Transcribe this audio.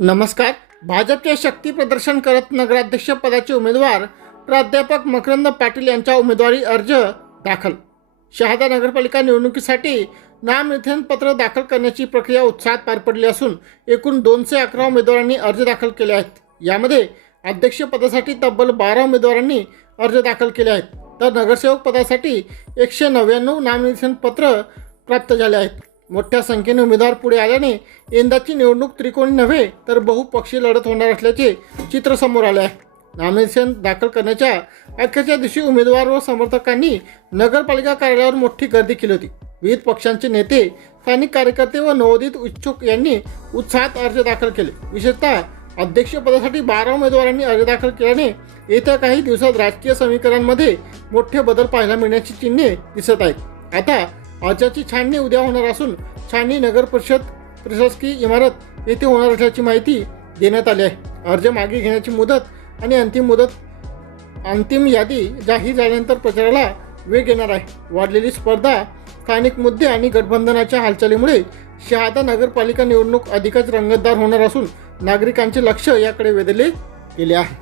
नमस्कार. भाजपचे शक्ती प्रदर्शन करत नगराध्यक्षपदाचे उमेदवार प्राध्यापक मकरंद पाटील यांचा उमेदवारी अर्ज दाखल. शहादा नगरपालिका निवडणुकीसाठी नामनिर्धारण पत्र दाखल करण्याची प्रक्रिया उत्साहात पार पडली असून एकूण दोनशे अकरा उमेदवारांनी अर्ज दाखल केले आहेत. यामध्ये अध्यक्षपदासाठी तब्बल बारा उमेदवारांनी अर्ज दाखल केले आहेत. तर नगरसेवक पदासाठी एकशे नव्याण्णव नामनिर्धारण पत्र प्राप्त झाले आहेत. मोठ्या संख्येने उमेदवार पुढे आल्याने यंदाची निवडणूक त्रिकोणी नव्हे तर बहुपक्षीय लढत होणार असल्याचे चित्र समोर आले आहे नामिनेशन दाखल करण्याच्या अखेरच्या दिवशी उमेदवार व समर्थकांनी नगरपालिका कार्यालयावर मोठी गर्दी केली होती. विविध पक्षांचे नेते स्थानिक कार्यकर्ते व नवोदित इच्छुक यांनी उत्साहात अर्ज दाखल केले. विशेषतः अध्यक्षपदासाठी बारा उमेदवारांनी अर्ज दाखल केल्याने येत्या काही दिवसात राजकीय समीकरणांमध्ये मोठे बदल पाहायला मिळण्याची चिन्हे दिसत आहेत. आता आजची छाननी उद्या होणार असून छाननी नगर परिषद प्रशासकीय इमारत येथे होणार असल्याची माहिती देण्यात आली आहे. अर्ज मागे घेण्याची मुदत आणि अंतिम मुदत अंतिम यादी जाहीर झाल्यानंतर प्रचाराला वेग येणार आहे. वाढलेली स्पर्धा स्थानिक मुद्दे आणि गठबंधनाच्या हालचालीमुळे शहादा नगरपालिका निवडणूक अधिकच रंगतदार होणार असून नागरिकांचे लक्ष याकडे वेधले गेले आहे.